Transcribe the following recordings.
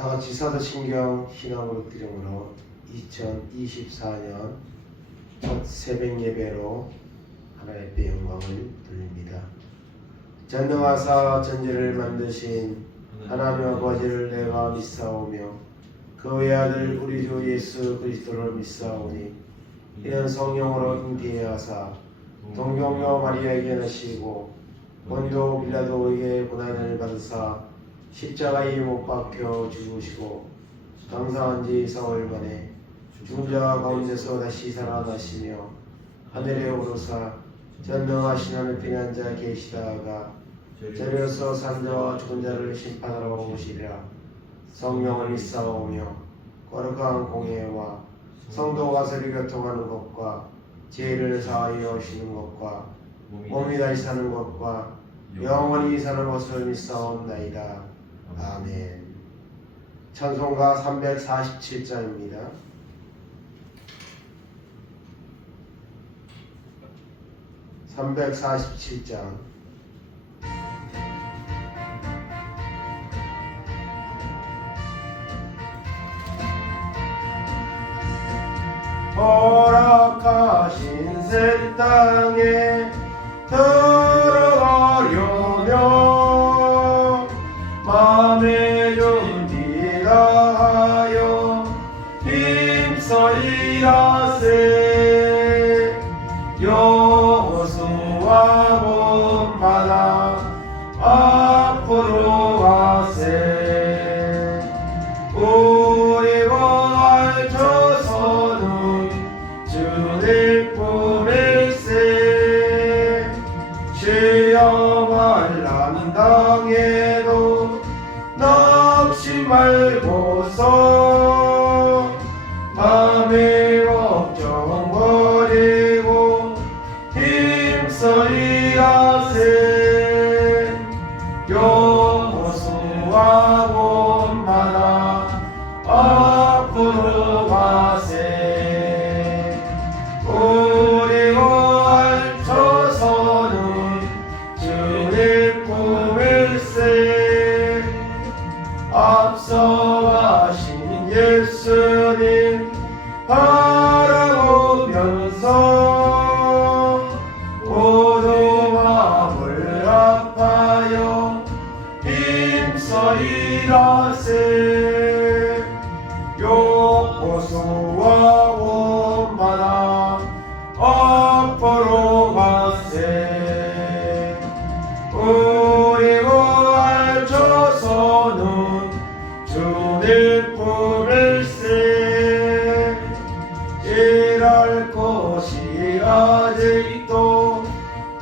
다같이 사도신경 신앙으로 드림으로 2024년 첫 새벽 예배로 하나님의 영광을 돌립니다. 전능하사 전지를 만드신 하나님 아버지를 내가 믿사오며 그 외아들 우리 주 예수 그리스도를 믿사오니 이는 성령으로 잉태하사 동정녀 마리아에게 나시고 본도 빌라도에게 고난을 받으사 십자가에 못 박혀 죽으시고 장사한 지 사흘 만에 죽은 자 가운데서 다시 살아나시며 하늘에 오르사 전능하신 하늘편에 앉아 계시다가 저리로서 산 자와 죽은 자를 심판하러 오시리라. 성령을 믿사오며 거룩한 공예와 성도가 서로 교통하는 것과 죄를 사하여 오시는 것과 몸이 다시 사는 것과 영원히 사는 것을 믿사옵나이다. 아멘. 찬송가 347장입니다. 허락하신 새 땅에 들어가려면 맘의 준비가 하여 힘써 일하세. 여호수아 본받아 앞으로 가세. 우리 거알쳐서는 주를 꾸밀세. 시험을 난 당해도 낙심 말고서 밤에 걱정 버리고 힘써 일하세. 여호수아 본받아 앞으로 가세. 우리 거알쳐서는 주를 꾸밀세. 앞서 가신 예수님 바라보면서 모두 마음을 아파요 힘써 일하세. 여호수아 본받아 앞으로 가세. 우리 거알쳐서는 주를 꾸밀세. 일할 것이 아직도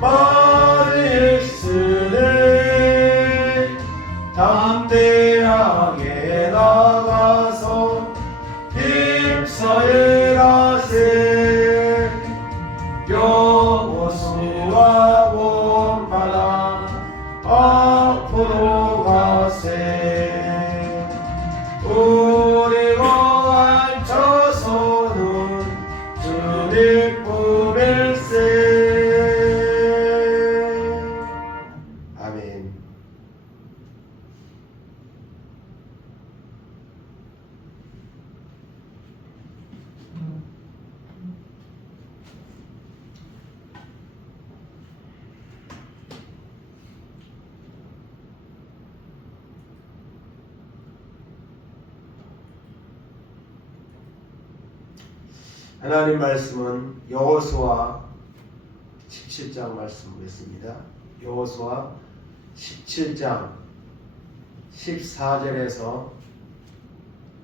많이 있으니 담대하게 나가서 힘써 일하세. 여호수아 본받아 앞으로 가세. 우리 거알쳐서는 주를 꾸밀세. 아멘. 하나님 말씀은 여호수아 17장 말씀이었습니다. 여호수아 17장 14절에서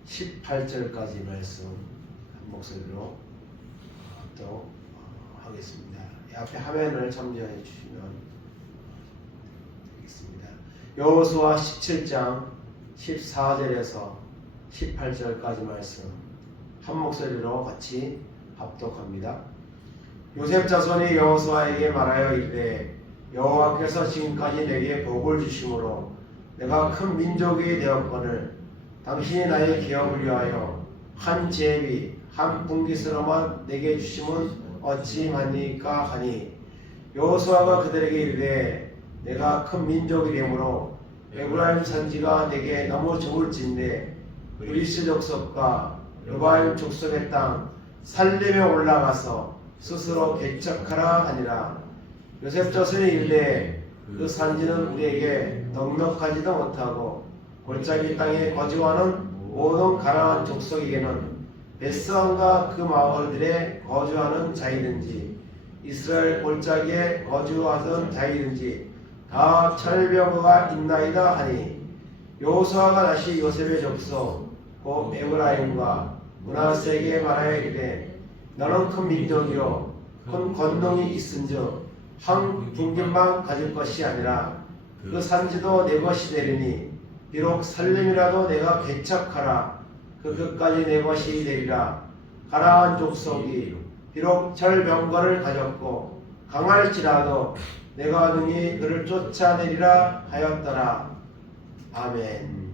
18절까지 말씀 한 목소리로 또 하겠습니다. 이 앞에 화면을 참조해 주시면 되겠습니다. 여호수아 17장 14절에서 18절까지 말씀 한 목소리로 같이 합독합니다. 요셉 자손이 여호수아에게 말하여 이르되 여호와께서 지금까지 내게 복을 주심으로 내가 큰 민족이 되었거늘 당신이 나의 기업을 위하여 한 제비 한 분깃으로만 내게 주심은 어찌하니까 하니 여호수아가 그들에게 이르되 내가 큰 민족이 되므로 에브라임 산지가 내게 너무 좋을진데 브리스 족속과 여바임 족속의 땅 살림에 올라가서 스스로 개척하라 하니라. 요셉 자손이 이르되 그 산지는 우리에게 넉넉하지도 못하고 골짜기 땅에 거주하는 모든 가나안 족속에게는 베스안과 그 마을들에 거주하는 자이든지 이스라엘 골짜기에 거주하던 자이든지 다 철병거가 있나이다 하니 여호수아가 다시 요셉의 족속 곧 에브라임과 므낫세에게 말하여 이르되 너는 큰 민족이요 큰 권능이 있은즉 한 분깃만 가질 것이 아니라 그 산지도 내 것이 되리니 비록 살림이라도 내가 개척하라 그 끝까지 내 것이 되리라. 가나안 족속이 비록 철병거를 가졌고 강할지라도 내가 능히 그를 쫓아내리라 하였더라. 아멘.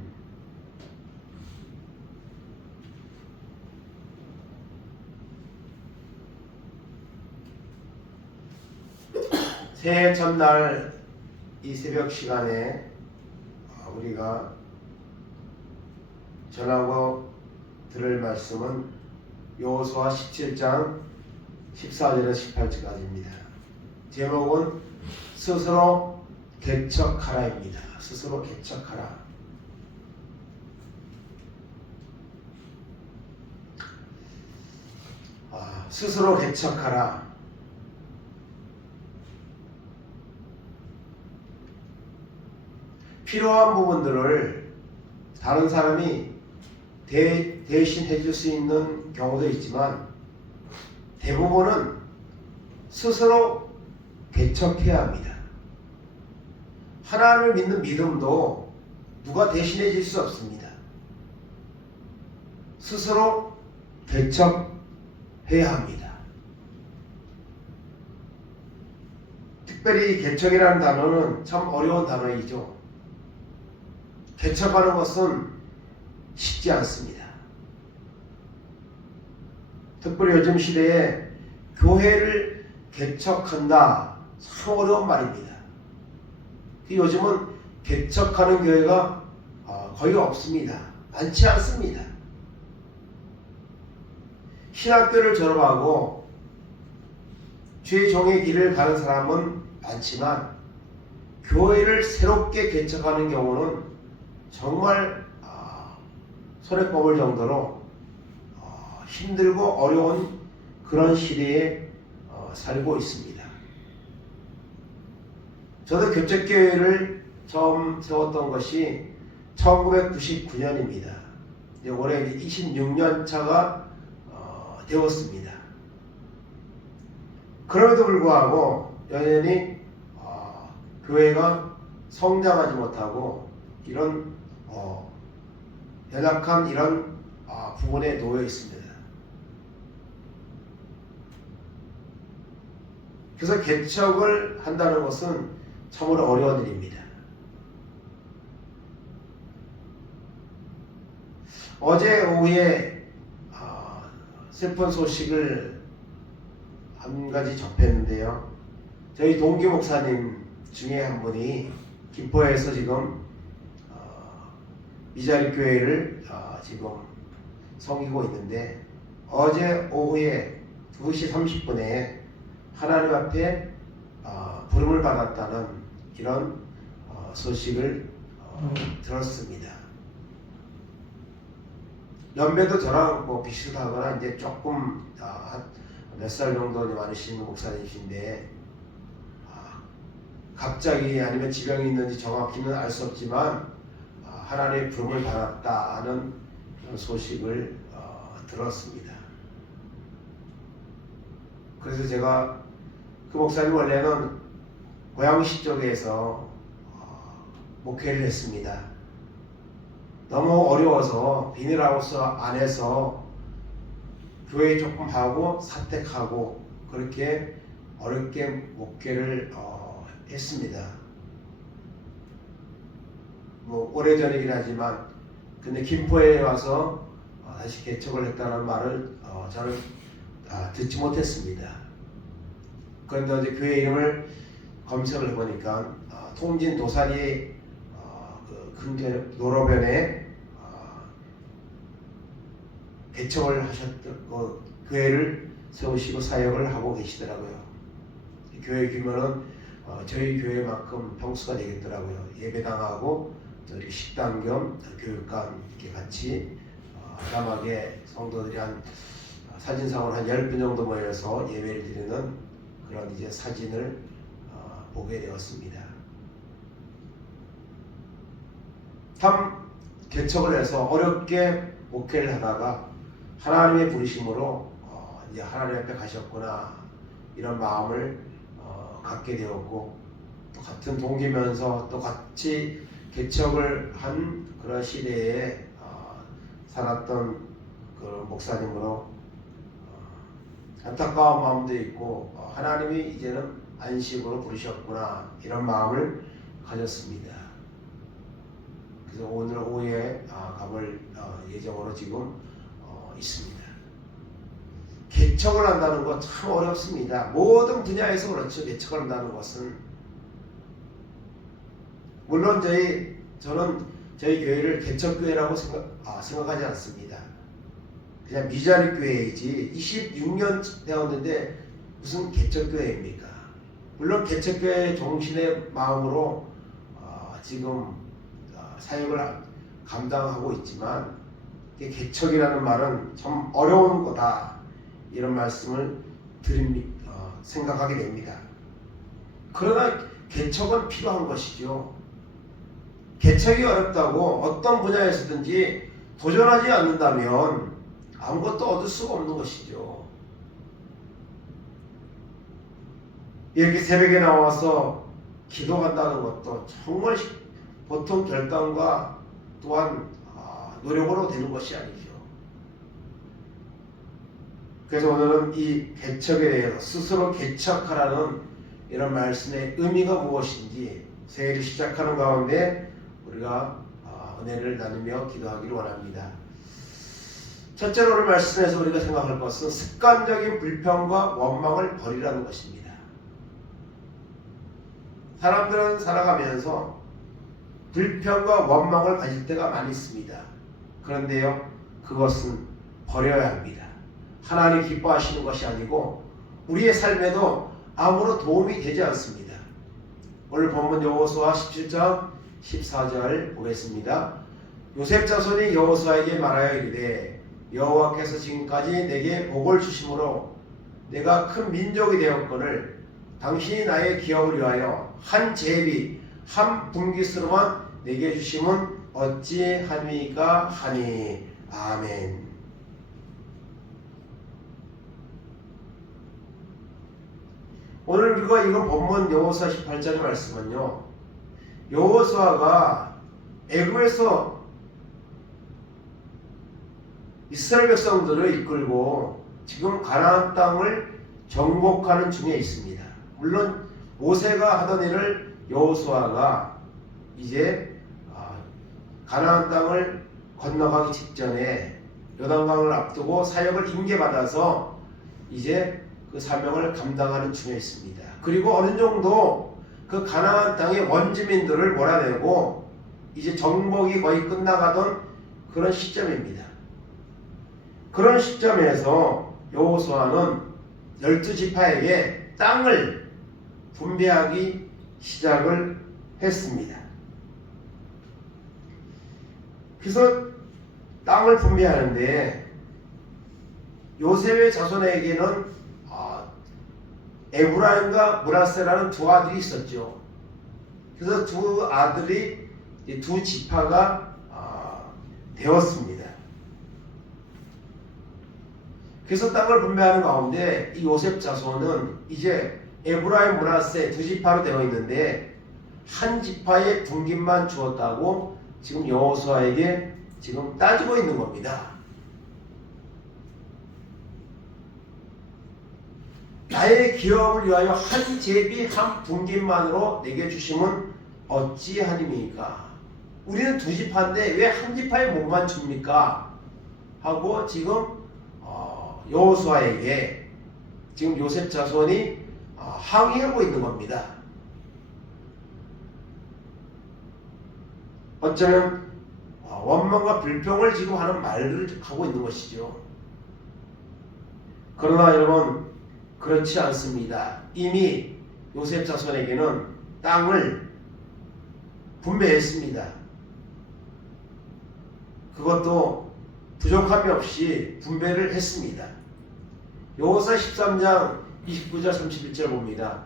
새해 첫날 이 새벽 시간에 우리가 전하고 들을 말씀은 여호수아 17장 14절에서 18절까지입니다. 제목은 스스로 개척하라입니다. 스스로 개척하라. 스스로 개척하라. 필요한 부분들을 다른 사람이 대신 해줄 수 있는 경우도 있지만 대부분은 스스로 개척해야 합니다. 하나님을 믿는 믿음도 누가 대신해 줄 수 없습니다. 스스로 개척해야 합니다. 특별히 개척이라는 단어는 참 어려운 단어이죠. 개척하는 것은 쉽지 않습니다. 특별히 요즘 시대에 교회를 개척한다, 참 어려운 말입니다. 요즘은 개척하는 교회가 거의 없습니다. 많지 않습니다. 신학교를 졸업하고 주의 종의 길을 가는 사람은 많지만 교회를 새롭게 개척하는 경우는 정말 손에 꼽을 정도로 힘들고 어려운 그런 시대에 살고 있습니다. 저도 개척교회를 처음 세웠던 것이 1999년입니다. 올해 26년 차가 되었습니다. 그럼에도 불구하고 여전히 교회가 성장하지 못하고 이런 연약한 이런 부분에 놓여 있습니다. 그래서 개척을 한다는 것은 참으로 어려운 일입니다. 어제 오후에 슬픈 소식을 한 가지 접했는데요. 저희 동기 목사님 중에 한 분이 김포에서 지금 미자립 교회를 지금 섬기고 있는데 어제 오후에 2시 30분에 하나님 앞에 부름을 받았다는 이런 소식을 들었습니다. 연배도 저랑 뭐 비슷하거나 이제 조금 몇 살 정도 많으신 목사님이신데 갑자기 아니면 지병이 있는지 정확히는 알 수 없지만 하나님의 부름을 받았다는 소식을 들었습니다. 그래서 제가 그 목사님 원래는 고양시 쪽에서 목회를 했습니다. 너무 어려워서 비닐하우스 안에서 교회 조금 하고 사택하고 그렇게 어렵게 목회를 했습니다. 뭐 오래전이긴 하지만 근데 김포에 와서 다시 개척을 했다는 말을 저는 듣지 못했습니다. 그런데 어제 교회 이름을 검색을 해보니까 통진 도사리 그 근교 노로변에 개척을 하셨던 교회를 세우시고 사역을 하고 계시더라고요. 교회 규모는 저희 교회만큼 평수가 되겠더라고요. 예배당하고 또 이렇게 식당 겸 교육관 이렇게 같이 아담하게 성도들이 한 사진상으로 한 10분 정도 모여서 예배를 드리는 그런 이제 사진을 보게 되었습니다. 참 개척을 해서 어렵게 목회를 하다가 하나님의 부르심으로 이제 하나님 앞에 가셨구나 이런 마음을 갖게 되었고, 또 같은 동기면서 또 같이 개척을 한 그런 시대에 살았던 그 목사님으로 안타까운 마음도 있고 하나님이 이제는 안식으로 부르셨구나 이런 마음을 가졌습니다. 그래서 오늘 오후에 가볼 예정으로 지금 있습니다. 개척을 한다는 것 참 어렵습니다. 모든 분야에서 그렇죠. 개척을 한다는 것은 물론 저는 저희 교회를 개척교회라고 생각하지 않습니다. 그냥 미자립 교회이지 26년 되었는데 무슨 개척교회입니까? 물론 개척교회의 정신의 마음으로 지금 사역을 감당하고 있지만 개척이라는 말은 참 어려운 거다 이런 말씀을 생각하게 됩니다. 그러나 개척은 필요한 것이죠. 개척이 어렵다고 어떤 분야에서든지 도전하지 않는다면 아무것도 얻을 수가 없는 것이죠. 이렇게 새벽에 나와서 기도한다는 것도 정말 보통 결단과 또한 노력으로 되는 것이 아니죠. 그래서 오늘은 이 개척에 대해서 스스로 개척하라는 이런 말씀의 의미가 무엇인지 새해를 시작하는 가운데 우리가 은혜를 나누며 기도하기를 원합니다. 첫째로 오늘 말씀에서 우리가 생각할 것은 습관적인 불평과 원망을 버리라는 것입니다. 사람들은 살아가면서 불평과 원망을 가질 때가 많이 있습니다. 그런데요, 그것은 버려야 합니다. 하나님 기뻐하시는 것이 아니고 우리의 삶에도 아무런 도움이 되지 않습니다. 오늘 본문 여호수아 17장 14절 보겠습니다. 요셉 자손이 여호수아에게 말하여 이르되 여호와께서 지금까지 내게 복을 주심으로 내가 큰 민족이 되었거늘 당신이 나의 기업을 위하여 한 제비 한 분깃으로만 내게 주심은 어찌하니까 하니. 아멘. 오늘 우리가 읽은 본문 여호수아 18장의 말씀은요, 여호수아가 애굽에서 이스라엘 백성들을 이끌고 지금 가나안 땅을 정복하는 중에 있습니다. 물론 모세가 하던 일을 여호수아가 이제 가나안 땅을 건너가기 직전에 요단강을 앞두고 사역을 임계받아서 이제 그 사명을 감당하는 중에 있습니다. 그리고 어느 정도 그 가나안 땅의 원주민들을 몰아내고 이제 정복이 거의 끝나가던 그런 시점입니다. 그런 시점에서 여호수아는 12지파에게 땅을 분배하기 시작을 했습니다. 그래서 땅을 분배하는데 요셉의 자손에게는 에브라임과 므낫세라는 두 아들이 있었죠. 그래서 두 아들이 두 지파가 되었습니다. 그래서 땅을 분배하는 가운데 이 요셉 자손은 이제 에브라임, 므낫세 두 지파로 되어 있는데 한 지파의 분깃만 주었다고 지금 여호수아에게 지금 따지고 있는 겁니다. 나의 기업을 위하여 한 제비 한 분깃만으로 내게 주심은 어찌하니까. 우리는 두 지파인데 왜 한 지파에 몸만 줍니까? 하고 지금 여호수아에게 지금 요셉 자손이 항의하고 있는 겁니다. 어쩌면 원망과 불평을 지금 하는 말을 하고 있는 것이죠. 그러나 여러분 그렇지 않습니다. 이미 요셉 자손에게는 땅을 분배했습니다. 그것도 부족함이 없이 분배를 했습니다. 여호수아 13장 29절 31절 봅니다.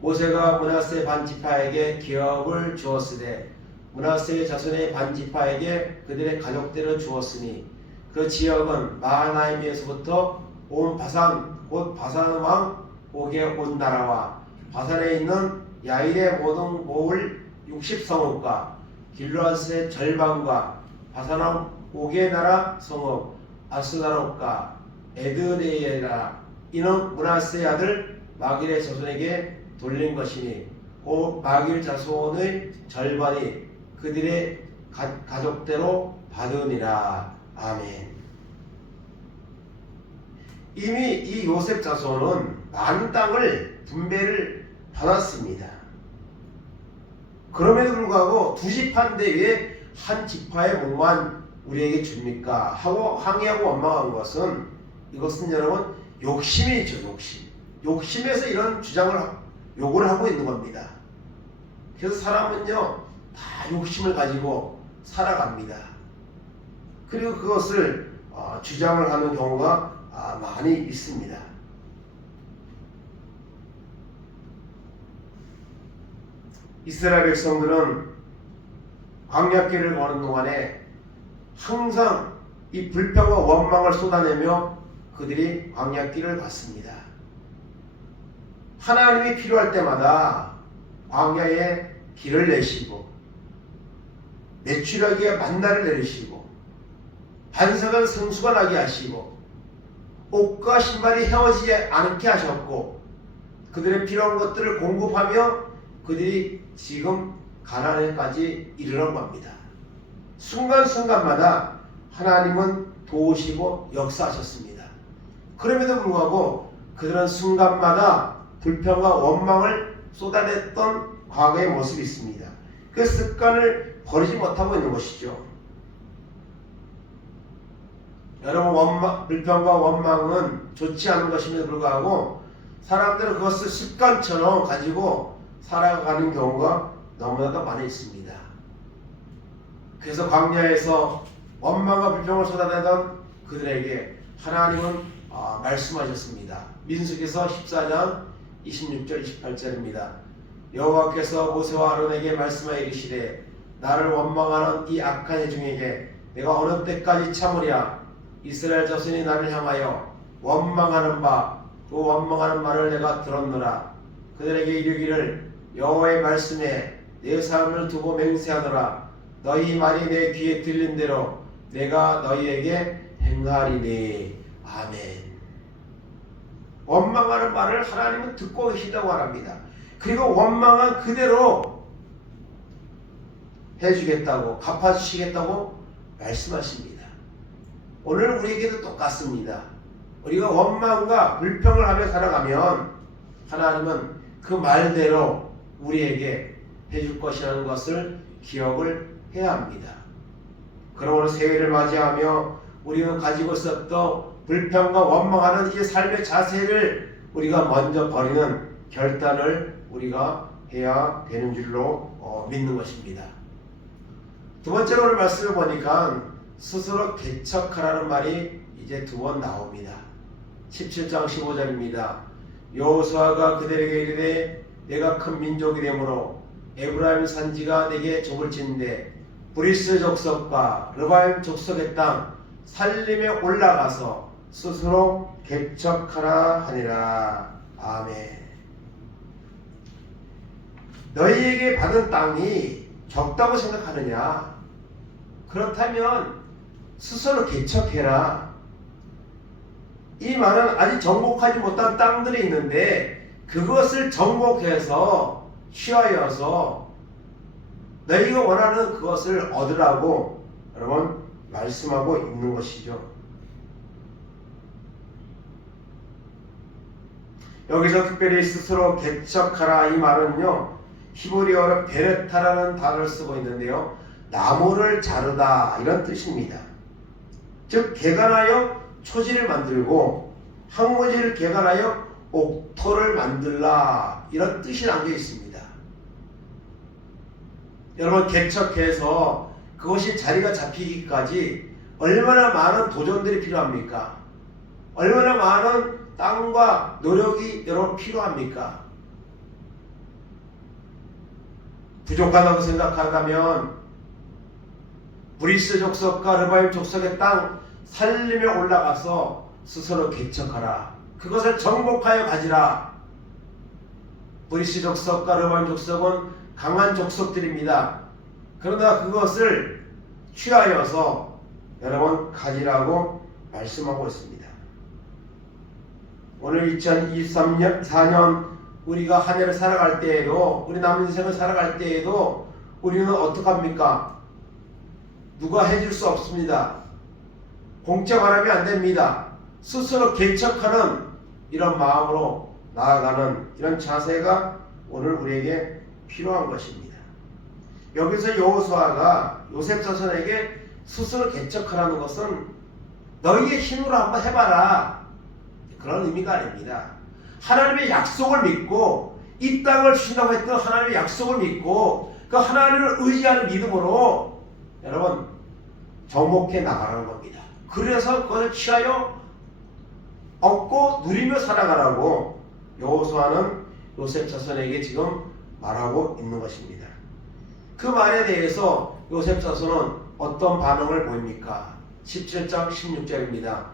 모세가 므낫세 반지파에게 기업을 주었으되 므낫세 자손의 반지파에게 그들의 가족대로 주었으니 그 지역은 마하나임에서부터 온 바산 곧 바산 왕 옥의 온 나라와 바산에 있는 야일의 모든 모을 60성읍과 길르앗의 절반과 바산 왕 옥의 나라 성읍 아스다롯과 에드레이라 이는 므낫세의 아들 마길의 자손에게 돌린 것이니 곧 마길 자손의 절반이 그들의 가족대로 받으니라. 아멘. 이미 이 요셉 자손은 많은 땅을 분배를 받았습니다. 그럼에도 불구하고 두 지파인데 왜 한 지파의 몫만 우리에게 줍니까? 하고 항의하고 원망한 것은 이것은 여러분 욕심이죠. 욕심에서 이런 요구를 하고 있는 겁니다. 그래서 사람은요 다 욕심을 가지고 살아갑니다. 그리고 그것을 주장을 하는 경우가 많이 있습니다. 이스라엘 백성들은 광야길을 거는 동안에 항상 이 불평과 원망을 쏟아내며 그들이 광야길을 갔습니다. 하나님이 필요할 때마다 광야에 길을 내시고 메추라기에 만나를 내리시고 반석은 성수가 나게 하시고 옷과 신발이 헤어지지 않게 하셨고 그들의 필요한 것들을 공급하며 그들이 지금 가나안에까지 이르는 겁니다. 순간순간마다 하나님은 도우시고 역사하셨습니다. 그럼에도 불구하고 그들은 순간마다 불평과 원망을 쏟아냈던 과거의 모습이 있습니다. 그 습관을 버리지 못하고 있는 것이죠. 여러분 불평과 원망은 좋지 않은 것임에도 불구하고 사람들은 그것을 습관처럼 가지고 살아가는 경우가 너무나도 많이 있습니다. 그래서 광야에서 원망과 불평을 쏟아내던 그들에게 하나님은 말씀하셨습니다. 민수기서 14장 26절 28절입니다. 여호와께서 모세와 아론에게 말씀하여 이르시되 나를 원망하는 이 악한 의 중에게 내가 어느 때까지 참으랴. 이스라엘 자손이 나를 향하여 원망하는 그 원망하는 말을 내가 들었노라. 그들에게 이르기를 여호와의 말씀에 내 삶을 두고 맹세하노라. 너희 말이 내 귀에 들린 대로 내가 너희에게 행하리니. 아멘. 원망하는 말을 하나님은 듣고 계신다고 합니다. 그리고 원망한 그대로 해주겠다고 갚아주시겠다고 말씀하십니다. 오늘 우리에게도 똑같습니다. 우리가 원망과 불평을 하며 살아가면 하나님은 그 말대로 우리에게 해줄 것이라는 것을 기억을 해야 합니다. 그러므로 새해를 맞이하며 우리는 가지고 있었던 불평과 원망하는 이 삶의 자세를 우리가 먼저 버리는 결단을 우리가 해야 되는 줄로 믿는 것입니다. 두 번째로 오늘 말씀을 보니까 스스로 개척하라는 말이 이제 두 번 나옵니다. 17장 15절입니다. 여호수아가 그들에게 이르되 내가 큰 민족이 되므로 에브라임 산지가 내게 족을 짓는데 브리스 족속과 르바임 족속의 땅 살림에 올라가서 스스로 개척하라 하니라. 아멘. 너희에게 받은 땅이 적다고 생각하느냐? 그렇다면 스스로 개척해라. 이 말은 아직 정복하지 못한 땅들이 있는데 그것을 정복해서 취하여서 너희가 원하는 그것을 얻으라고 여러분 말씀하고 있는 것이죠. 여기서 특별히 스스로 개척하라 이 말은요 히브리어로 베레타라는 단어를 쓰고 있는데요 나무를 자르다 이런 뜻입니다. 즉 개간하여 초지를 만들고 황무지를 개간하여 옥토를 만들라, 이런 뜻이 담겨 있습니다. 여러분, 개척해서 그것이 자리가 잡히기까지 얼마나 많은 도전들이 필요합니까? 얼마나 많은 땀과 노력이 여러분 필요합니까? 부족하다고 생각한다면 브리스 족속과 르바임 족속의 땅 살리며 올라가서 스스로 개척하라. 그것을 정복하여 가지라. 브리스 족속과 르바임 족속은 강한 족속들입니다. 그러나 그것을 취하여서 여러분 가지라고 말씀하고 있습니다. 오늘 2024년 우리가 한 해를 살아갈 때에도, 우리 남은 인생을 살아갈 때에도 우리는 어떡합니까? 누가 해줄 수 없습니다. 공짜 바람이 안 됩니다. 스스로 개척하는 이런 마음으로 나아가는 이런 자세가 오늘 우리에게 필요한 것입니다. 여기서 여호수아가 요셉 자손에게 스스로 개척하라는 것은 너희의 힘으로 한번 해봐라, 그런 의미가 아닙니다. 하나님의 약속을 믿고, 이 땅을 주신다고 했던 하나님의 약속을 믿고 그 하나님을 의지하는 믿음으로 여러분 정복해 나가라는 겁니다. 그래서 그것을 취하여 얻고 누리며 살아가라고 여호수아는 요셉 자손에게 지금 말하고 있는 것입니다. 그 말에 대해서 요셉 자손은 어떤 반응을 보입니까? 17장 16절입니다.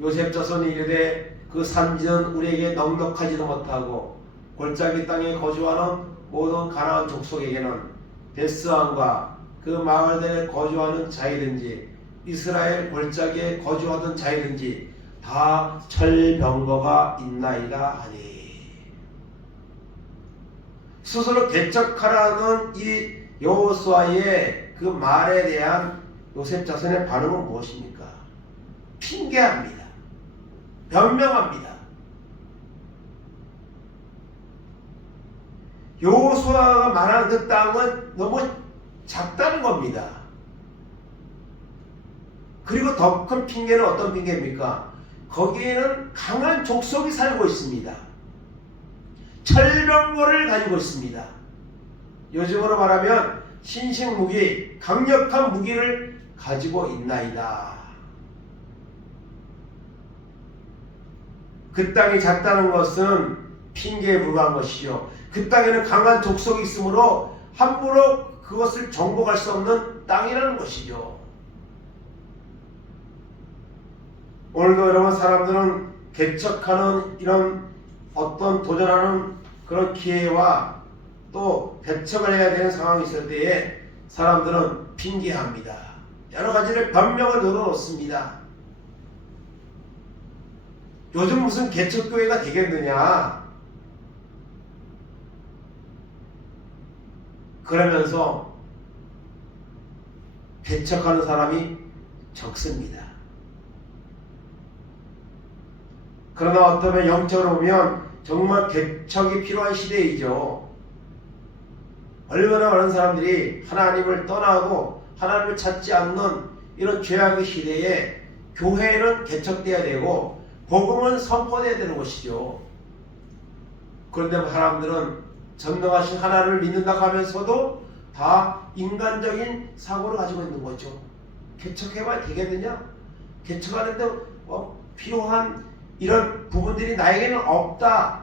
요셉 자손이 이르되 그 산지는 우리에게 넉넉하지도 못하고 골짜기 땅에 거주하는 모든 가나안 족속에게는 베스안과 그 마을들에 거주하는 자이든지 이스라엘 골짜기에 거주하던 자이든지 다 철병거가 있나이다 하니. 스스로 개척하라는 이 여호수아의 그 말에 대한 요셉 자손의 반응은 무엇입니까? 핑계합니다. 변명합니다. 여호수아가 말하는 그 땅은 너무 작다는 겁니다. 그리고 더 큰 핑계는 어떤 핑계입니까? 거기에는 강한 족속이 살고 있습니다. 철병거를 가지고 있습니다. 요즘으로 말하면 신식무기, 강력한 무기를 가지고 있나이다. 그 땅이 작다는 것은 핑계에 불과한 것이죠. 그 땅에는 강한 족속이 있으므로 함부로 그것을 정복할 수 없는 땅이라는 것이죠. 오늘도 여러분, 사람들은 개척하는 이런 어떤 도전하는 그런 기회와 또 개척을 해야 되는 상황이 있을 때에 사람들은 핑계합니다. 여러 가지를 변명을 늘어놓습니다. 요즘 무슨 개척교회가 되겠느냐, 그러면서 개척하는 사람이 적습니다. 그러나 어쩌면 영적으로 보면 정말 개척이 필요한 시대이죠. 얼마나 많은 사람들이 하나님을 떠나고 하나님을 찾지 않는 이런 죄악의 시대에 교회는 개척돼야 되고 복음은 선포돼야 되는 것이죠. 그런데 사람들은 전능하신 하나님을 믿는다고 하면서도 다 인간적인 사고를 가지고 있는 거죠. 개척해봐야 되겠느냐? 개척하는데 필요한 이런 부분들이 나에게는 없다.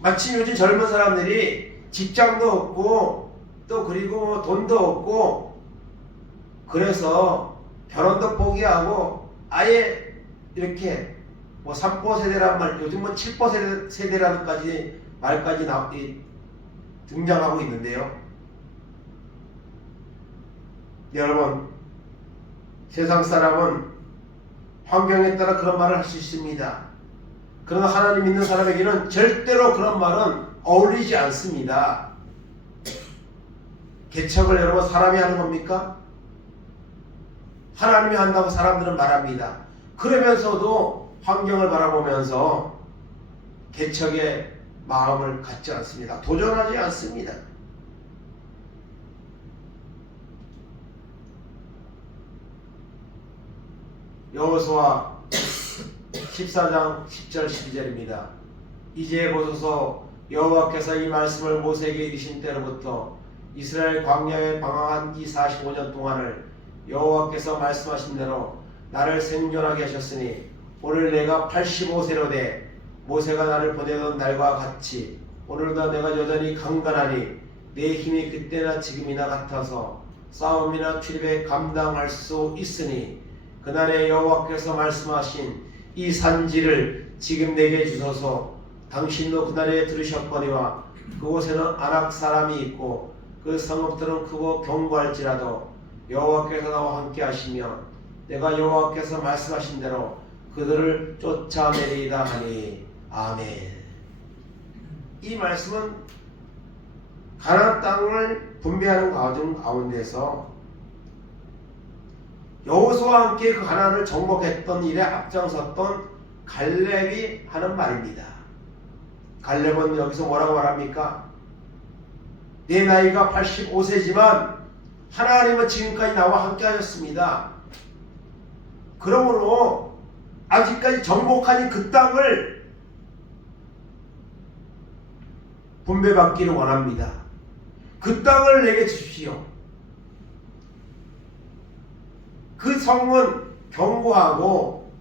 마침 요즘 젊은 사람들이 직장도 없고 또 그리고 돈도 없고 그래서 결혼도 포기하고 아예 이렇게 3포 세대란 말, 요즘 7포 세대라는 말까지 등장하고 있는데요. 여러분, 세상 사람은 환경에 따라 그런 말을 할 수 있습니다. 그러나 하나님 믿는 사람에게는 절대로 그런 말은 어울리지 않습니다. 개척을 여러분 사람이 하는 겁니까? 하나님이 한다고 사람들은 말합니다. 그러면서도 환경을 바라보면서 개척의 마음을 갖지 않습니다. 도전하지 않습니다. 여호수아 14장 10절 12절입니다. 이제 보소서 여호와께서 이 말씀을 모세에게 이르신 때로부터 이스라엘 광야에 방황한 이 45년 동안을 여호와께서 말씀하신 대로 나를 생존하게 하셨으니 오늘 내가 85세로 돼 모세가 나를 보내던 날과 같이 오늘도 내가 여전히 강건하니 내 힘이 그때나 지금이나 같아서 싸움이나 출입에 감당할 수 있으니 그날에 여호와께서 말씀하신 이 산지를 지금 내게 주소서. 당신도 그날에 들으셨거니와 그곳에는 아낙 사람이 있고 그 성읍들은 크고 견고할지라도 여호와께서 나와 함께 하시며 내가 여호와께서 말씀하신 대로 그들을 쫓아내리이다 하니. 아멘. 이 말씀은 가나안 땅을 분배하는 과정 가운데서 여호수아와 함께 그 가나안을 정복했던 일에 앞장섰던 갈렙이 하는 말입니다. 갈렙은 여기서 뭐라고 말합니까? 내 나이가 85세지만 하나님은 지금까지 나와 함께 하셨습니다. 그러므로 아직까지 정복하니 그 땅을 분배받기를 원합니다. 그 땅을 내게 주십시오. 그 성은 견고하고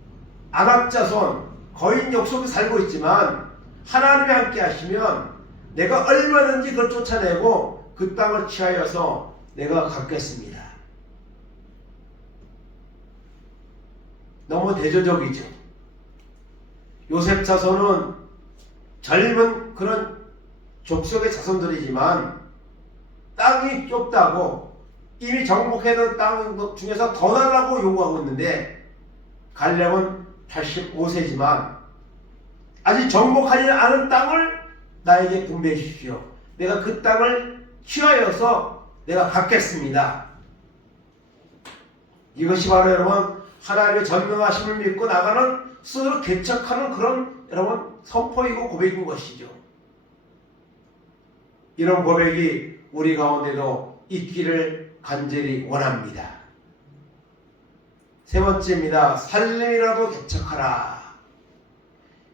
안악자손 거인 족속이 살고 있지만 하나님이 함께 하시면 내가 얼마든지 그걸 쫓아내고 그 땅을 취하여서 내가 갖겠습니다. 너무 대조적이죠. 요셉 자손은 젊은 그런 족속의 자손들이지만 땅이 좁다고 이미 정복해둔 땅 중에서 더 달라고 요구하고 있는데 갈렙은 85세지만 아직 정복하지 않은 땅을 나에게 분배해 주십시오. 내가 그 땅을 취하여서 내가 갖겠습니다. 이것이 바로 여러분 하나님의 전능하심을 믿고 나가는 스스로 개척하는 그런 여러분 선포이고 고백인 것이죠. 이런 고백이 우리 가운데도 있기를 간절히 원합니다. 세 번째입니다. 살림이라도 개척하라.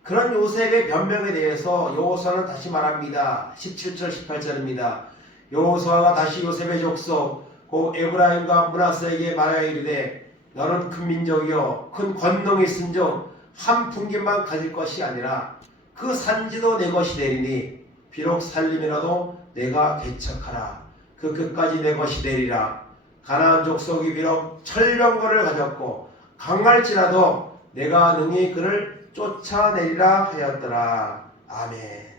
그런 요셉의 변명에 대해서 여호수아는 다시 말합니다. 17절 18절입니다. 여호수아가 다시 요셉의 족속 곧 에브라임과 므낫세에게 말하여 이르되 너는 큰 민족이요 큰 권능이 있은즉 한 풍기만 가질 것이 아니라 그 산지도 내 것이 되리니 비록 살림이라도 내가 개척하라. 그 끝까지 내 것이 되리라. 가나안 족속이 비록 철병거를 가졌고 강할지라도 내가 능히 그를 쫓아내리라 하였더라. 아멘.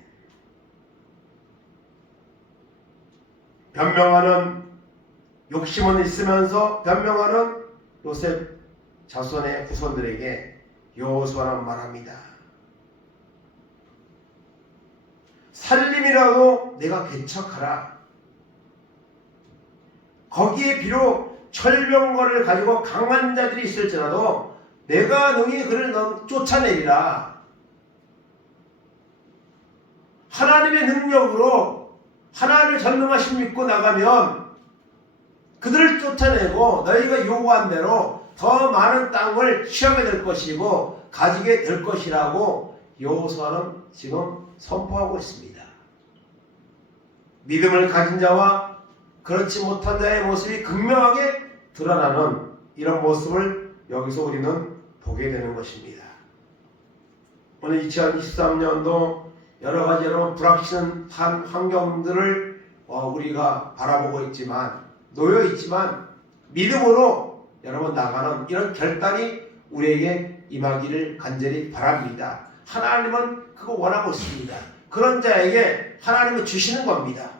변명하는 욕심은 있으면서 변명하는 요셉 자손의 후손들에게 여호수아는 말합니다. 살림이라도 내가 개척하라. 거기에 비록 철병거를 가지고 강한 자들이 있을지라도 내가 능히 그를 쫓아내리라. 하나님의 능력으로 하나님의 전능하심 믿고 나가면 그들을 쫓아내고 너희가 요구한 대로 더 많은 땅을 취하게 될 것이고 가지게 될 것이라고 여호수아는 지금 선포하고 있습니다. 믿음을 가진 자와 그렇지 못한 자의 모습이 극명하게 드러나는 이런 모습을 여기서 우리는 보게 되는 것입니다. 오늘 2023년도 여러 가지 불확실한 환경들을 우리가 바라보고 있지만 놓여 있지만 믿음으로 여러분 나가는 이런 결단이 우리에게 임하기를 간절히 바랍니다. 하나님은 그거 원하고 있습니다. 그런 자에게 하나님은 주시는 겁니다.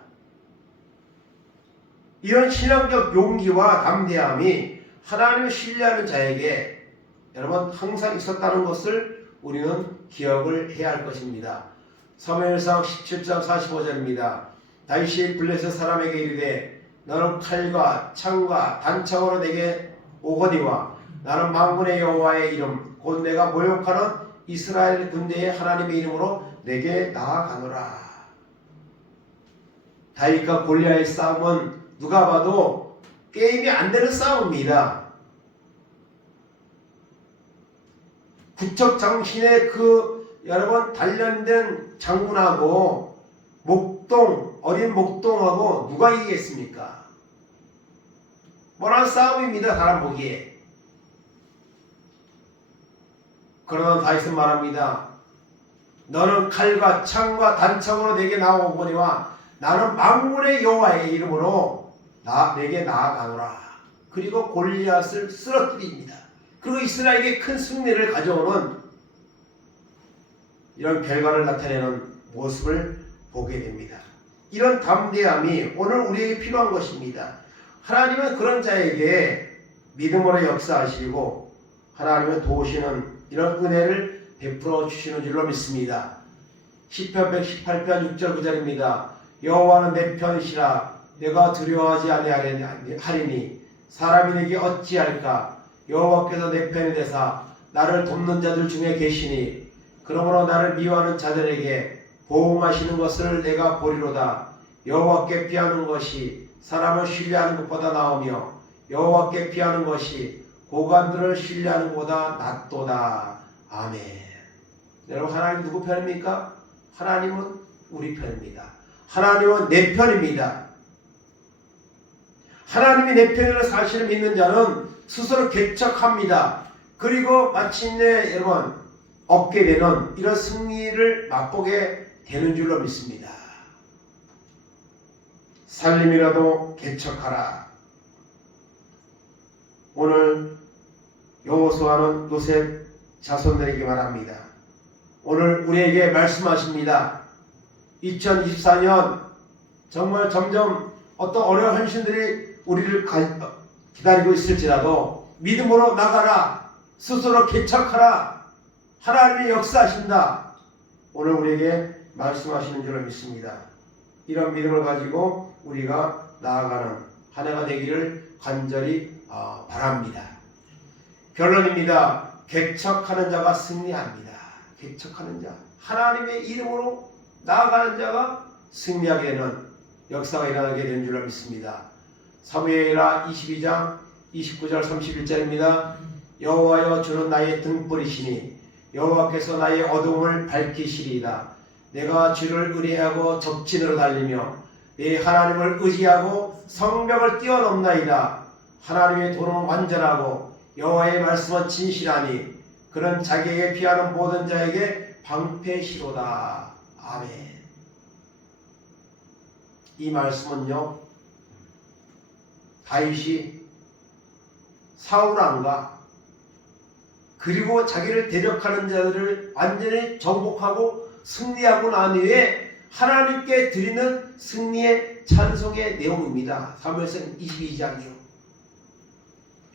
이런 신앙적 용기와 담대함이 하나님을 신뢰하는 자에게 여러분 항상 있었다는 것을 우리는 기억을 해야 할 것입니다. 사무엘상 17장 45절입니다. 다윗이 블레셋 사람에게 이르되 너는 칼과 창과 단창으로 내게 오거니와 나는 만군의 여호와의 이름 곧 내가 모욕하는 이스라엘 군대의 하나님의 이름으로 내게 나아가노라. 다윗과 골리앗의 싸움은 누가 봐도 게임이 안 되는 싸움입니다. 구척 장신의 그 여러분 단련된 장군하고 어린 목동하고 누가 이기겠습니까? 뻔한 싸움입니다. 사람 보기에. 그러나 다윗은 말합니다. 너는 칼과 창과 단창으로 내게 나오거니와 나는 만군의 여호와의 이름으로 내게 나아가노라. 그리고 골리앗을 쓰러뜨립니다. 그리고 이스라엘에게 큰 승리를 가져오는 이런 결과를 나타내는 모습을 보게 됩니다. 이런 담대함이 오늘 우리에게 필요한 것입니다. 하나님은 그런 자에게 믿음으로 역사하시고 하나님은 도우시는 이런 은혜를 베풀어 주시는 줄로 믿습니다. 시편 118편 6절 9절입니다. 여호와는 내 편이시라 내가 두려워하지 아니하리니 사람이 내게 어찌할까. 여호와께서 내 편이 되사 나를 돕는 자들 중에 계시니 그러므로 나를 미워하는 자들에게 보응하시는 것을 내가 보리로다. 여호와께 피하는 것이 사람을 신뢰하는 것보다 나으며 여호와께 피하는 것이 고관들을 신뢰하는 것보다 낫도다. 아멘. 여러분, 하나님 누구 편입니까? 하나님은 우리 편입니다. 하나님은 내 편입니다. 하나님이 내 편이라는 사실을 믿는 자는 스스로 개척합니다. 그리고 마침내 여러분 얻게 되는 이런 승리를 맛보게 되는 줄로 믿습니다. 살림이라도 개척하라. 오늘 여호수아는 요셉 자손들에게 말합니다. 오늘 우리에게 말씀하십니다. 2024년 정말 점점 어떤 어려운 현실들이 우리를 기다리고 있을지라도 믿음으로 나가라. 스스로 개척하라. 하나님이 역사하신다. 오늘 우리에게 말씀하시는 줄로 믿습니다. 이런 믿음을 가지고 우리가 나아가는 한 해가 되기를 간절히 바랍니다. 결론입니다. 개척하는 자가 승리합니다. 개척하는 자, 하나님의 이름으로 나아가는 자가 승리하게 되는 역사가 일어나게 되는 줄로 믿습니다. 사무엘하 22장 29절 31절입니다. 여호와여 주는 나의 등불이시니 여호와께서 나의 어둠을 밝히시리이다. 내가 주를 의뢰하고 적진으로 달리며 내 하나님을 의지하고 성벽을 뛰어넘나이다. 하나님의 도는 완전하고 여호와의 말씀은 진실하니 그런 자기에게 피하는 모든 자에게 방패시로다. 아멘. 이 말씀은요, 다윗이 사울왕과 그리고 자기를 대적하는 자들을 완전히 정복하고 승리하고 난 후에 하나님께 드리는 승리의 찬송의 내용입니다. 사무엘상 22장이요.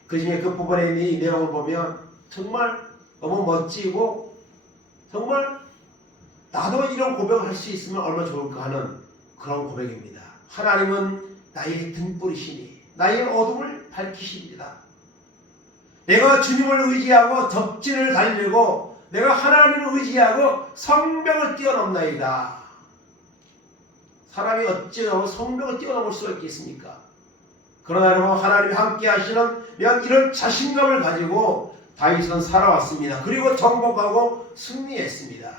그 중에 그 부분에 있는 이 내용을 보면 정말 너무 멋지고 정말 나도 이런 고백을 할 수 있으면 얼마나 좋을까 하는 그런 고백입니다. 하나님은 나의 등불이시니 나의 어둠을 밝히십니다. 내가 주님을 의지하고 적진을 달리고 내가 하나님을 의지하고 성벽을 뛰어넘나이다. 사람이 어찌 성벽을 뛰어넘을 수가 있겠습니까? 그러나 여러분, 하나님이 함께 하시는 이런 자신감을 가지고 다윗은 살아왔습니다. 그리고 정복하고 승리했습니다.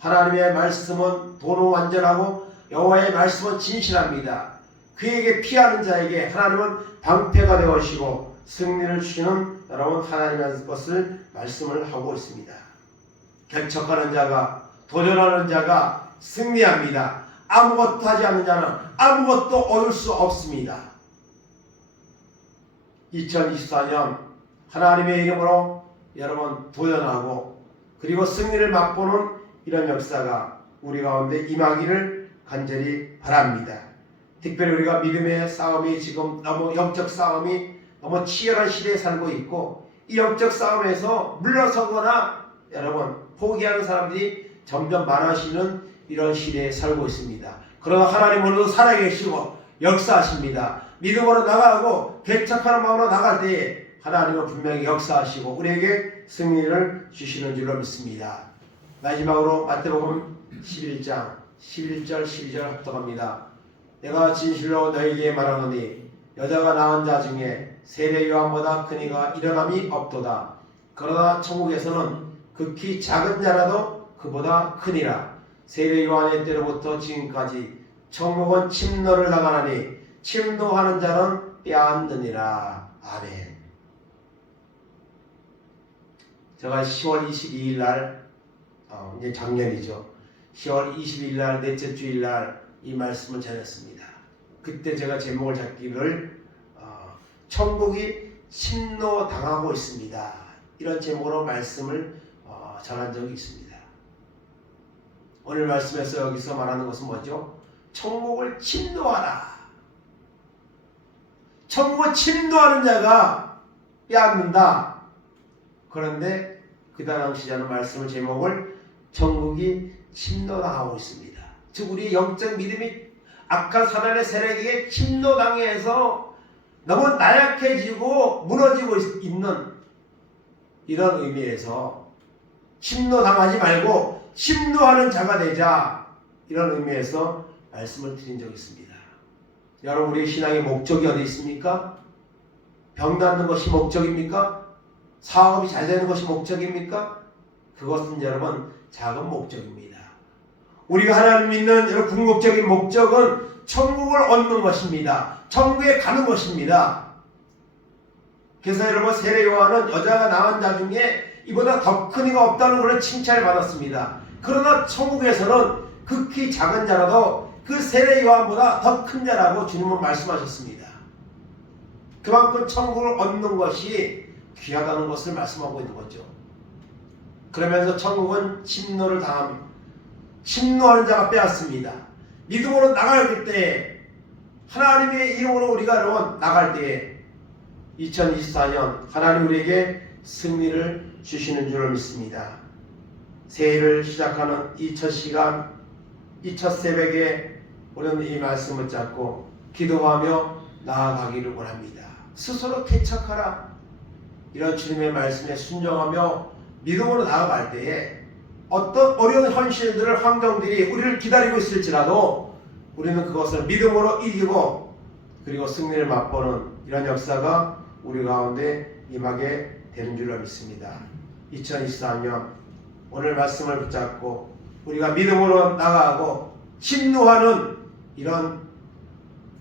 하나님의 말씀은 도로 완전하고 여호와의 말씀은 진실합니다. 그에게 피하는 자에게 하나님은 방패가 되어주시고 승리를 주시는 여러분 하나님의 것을 말씀을 하고 있습니다. 개척하는 자가, 도전하는 자가 승리합니다. 아무것도 하지 않는 자는 아무것도 얻을 수 없습니다. 2024년 하나님의 이름으로 여러분 도전하고 그리고 승리를 맛보는 이런 역사가 우리 가운데 임하기를 간절히 바랍니다. 특별히 우리가 믿음의 싸움이 지금 너무 영적 싸움이 너무 치열한 시대에 살고 있고 이 영적 싸움에서 물러서거나 여러분 포기하는 사람들이 점점 많아지는 이런 시대에 살고 있습니다. 그러나 하나님으로도 살아계시고 역사하십니다. 믿음으로 나가고 개척하는 마음으로 나갈 때에 하나님은 분명히 역사하시고 우리에게 승리를 주시는 줄로 믿습니다. 마지막으로 마태복음 11장 11절 12절 합독합니다. 내가 진실로 너희에게 말하노니 여자가 낳은 자 중에 세례 요한보다 큰 이가 일어남이 없도다. 그러나 천국에서는 극히 작은 자라도 그보다 크니라. 세례 요한의 때로부터 지금까지 천국은 침노를 당하나니 침노하는 자는 빼앗느니라. 아멘. 제가 10월 22일 날 이제 작년이죠. 10월 22일 날 넷째 주일 날 이 말씀을 전했습니다. 그때 제가 제목을 잡기를 천국이 침노당하고 있습니다. 이런 제목으로 말씀을 전한 적이 있습니다. 오늘 말씀에서 여기서 말하는 것은 뭐죠? 천국을 침노하라. 천국을 침노하는 자가 빼앗는다. 그런데 그 당시자는 말씀을 제목을 천국이 침노당하고 있습니다. 즉 우리 영적 믿음이 악한 사단의 세력에게 침노당해서 너무 나약해지고 무너지고 있는 이런 의미에서 침노당하지 말고 침노하는 자가 되자, 이런 의미에서 말씀을 드린 적이 있습니다. 여러분, 우리 신앙의 목적이 어디 있습니까? 병 낫는 것이 목적입니까? 사업이 잘 되는 것이 목적입니까? 그것은 여러분 작은 목적입니다. 우리가 하나님 믿는 여러분 궁극적인 목적은 천국을 얻는 것입니다. 천국에 가는 것입니다. 그래서 여러분 세례 요한은 여자가 낳은 자 중에 이보다 더 큰 이가 없다는 그런 칭찬을 받았습니다. 그러나 천국에서는 극히 작은 자라도 그 세례 요한보다 더 큰 자라고 주님은 말씀하셨습니다. 그만큼 천국을 얻는 것이 귀하다는 것을 말씀하고 있는 거죠. 그러면서 천국은 침노를 당합니다. 침노하는 자가 빼앗습니다. 믿음으로 나갈 때, 하나님의 이름으로 우리가 여러분 나갈 때에 2024년 하나님 우리에게 승리를 주시는 줄을 믿습니다. 새해를 시작하는 이 첫 시간, 이 첫 새벽에 우리는 이 말씀을 붙잡고 기도하며 나아가기를 원합니다. 스스로 개척하라. 이런 주님의 말씀에 순종하며 믿음으로 나아갈 때에 어떤 어려운 현실들을, 환경들이 우리를 기다리고 있을지라도 우리는 그것을 믿음으로 이기고 그리고 승리를 맛보는 이런 역사가 우리 가운데 임하게 되는 줄로 믿습니다. 2024년 오늘 말씀을 붙잡고 우리가 믿음으로 나아가고 침노하는 이런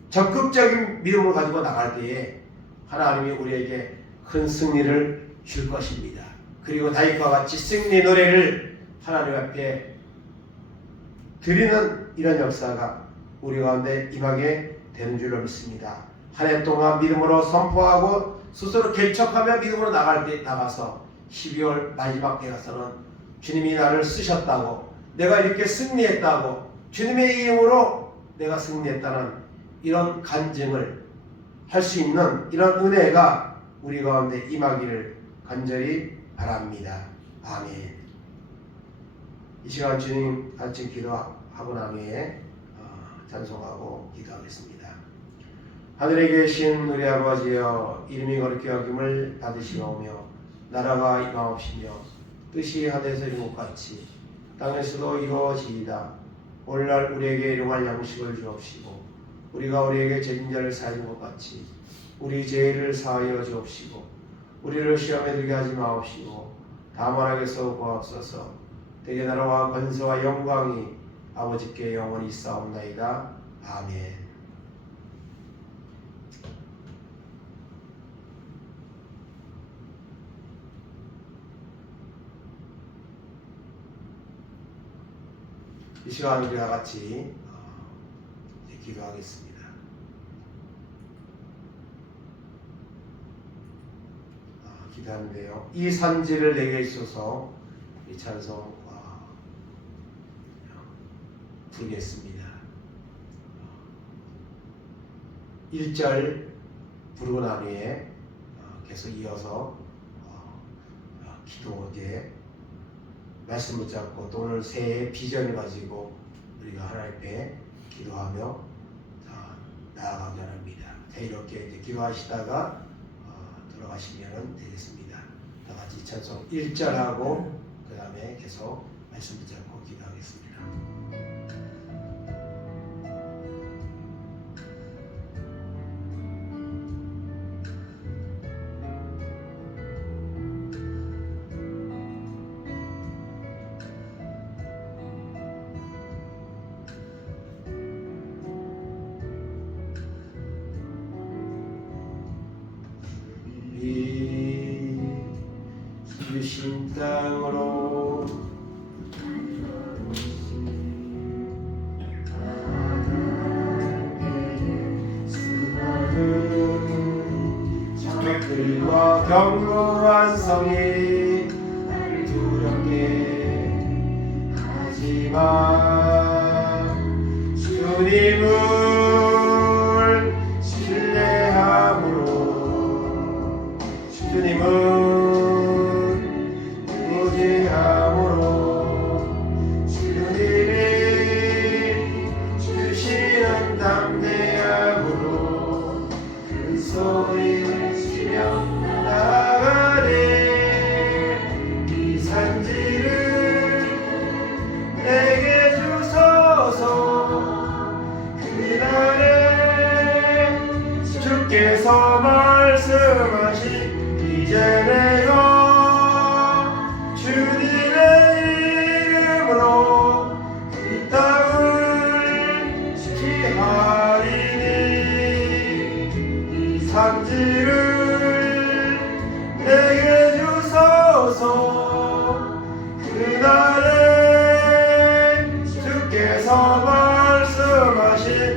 적극적인 믿음을 가지고 나갈 때에 하나님이 우리에게 큰 승리를 줄 것입니다. 그리고 다윗과 같이 승리 노래를 하나님 앞에 드리는 이런 역사가 우리 가운데 임하게 되는 줄로 믿습니다. 한 해 동안 믿음으로 선포하고 스스로 개척하며 믿음으로 나가서 12월 마지막 해 가서는 주님이 나를 쓰셨다고, 내가 이렇게 승리했다고, 주님의 이름으로 내가 승리했다는 이런 간증을 할 수 있는 이런 은혜가 우리 가운데 임하기를 간절히 바랍니다. 아멘. 이 시간 주님 간증 기도하고 난 후에 찬송하고 기도하겠습니다. 하늘에 계신 우리 아버지여, 이름이 거룩히 여김을 받으시오며 나라가 임하옵시며 뜻이 하늘에서 이룬 것 같이 땅에서도 이루어지이다. 오늘날 우리에게 일용할 양식을 주옵시고 우리가 우리에게 죄진 자를 사하는 것 같이 우리 죄를 사하여 주옵시고 우리를 시험에 들게 하지 마옵시고 다만 악에서 구하옵소서. 대개 나라와 권세와 영광이 아버지께 영원히 있사옵나이다. 아멘. 이 시간 우리가 같이 기도하겠습니다. 기도하는데요. 이 산지를 내게 주소서. 이 찬송 부르겠습니다. 1절 부르고 난 후에 계속 이어서 기도에 말씀 붙잡고 또 오늘 새해 비전을 가지고 우리가 하나님 앞에 기도하며 나아가기 원합니다. 이렇게 이제 기도하시다가 돌아가시면 되겠습니다. 다 같이 찬송 1절하고 그 다음에 계속 말씀 붙잡고 기도하겠습니다. 주신 땅으로 적들과 견고한 성이 두렵게 하지만 주님을 신뢰함으로 주님을 의지함으로 주님이 주시는 담대함으로 큰 소리를 치며 나가네. 이 산지를 내게 주소서. 그날에 주께서 말씀하신 이제 내가 주님의 이름으로 이 땅을 지키하리니 이 산지를 내게 주소서. 그날에 주께서 말씀하신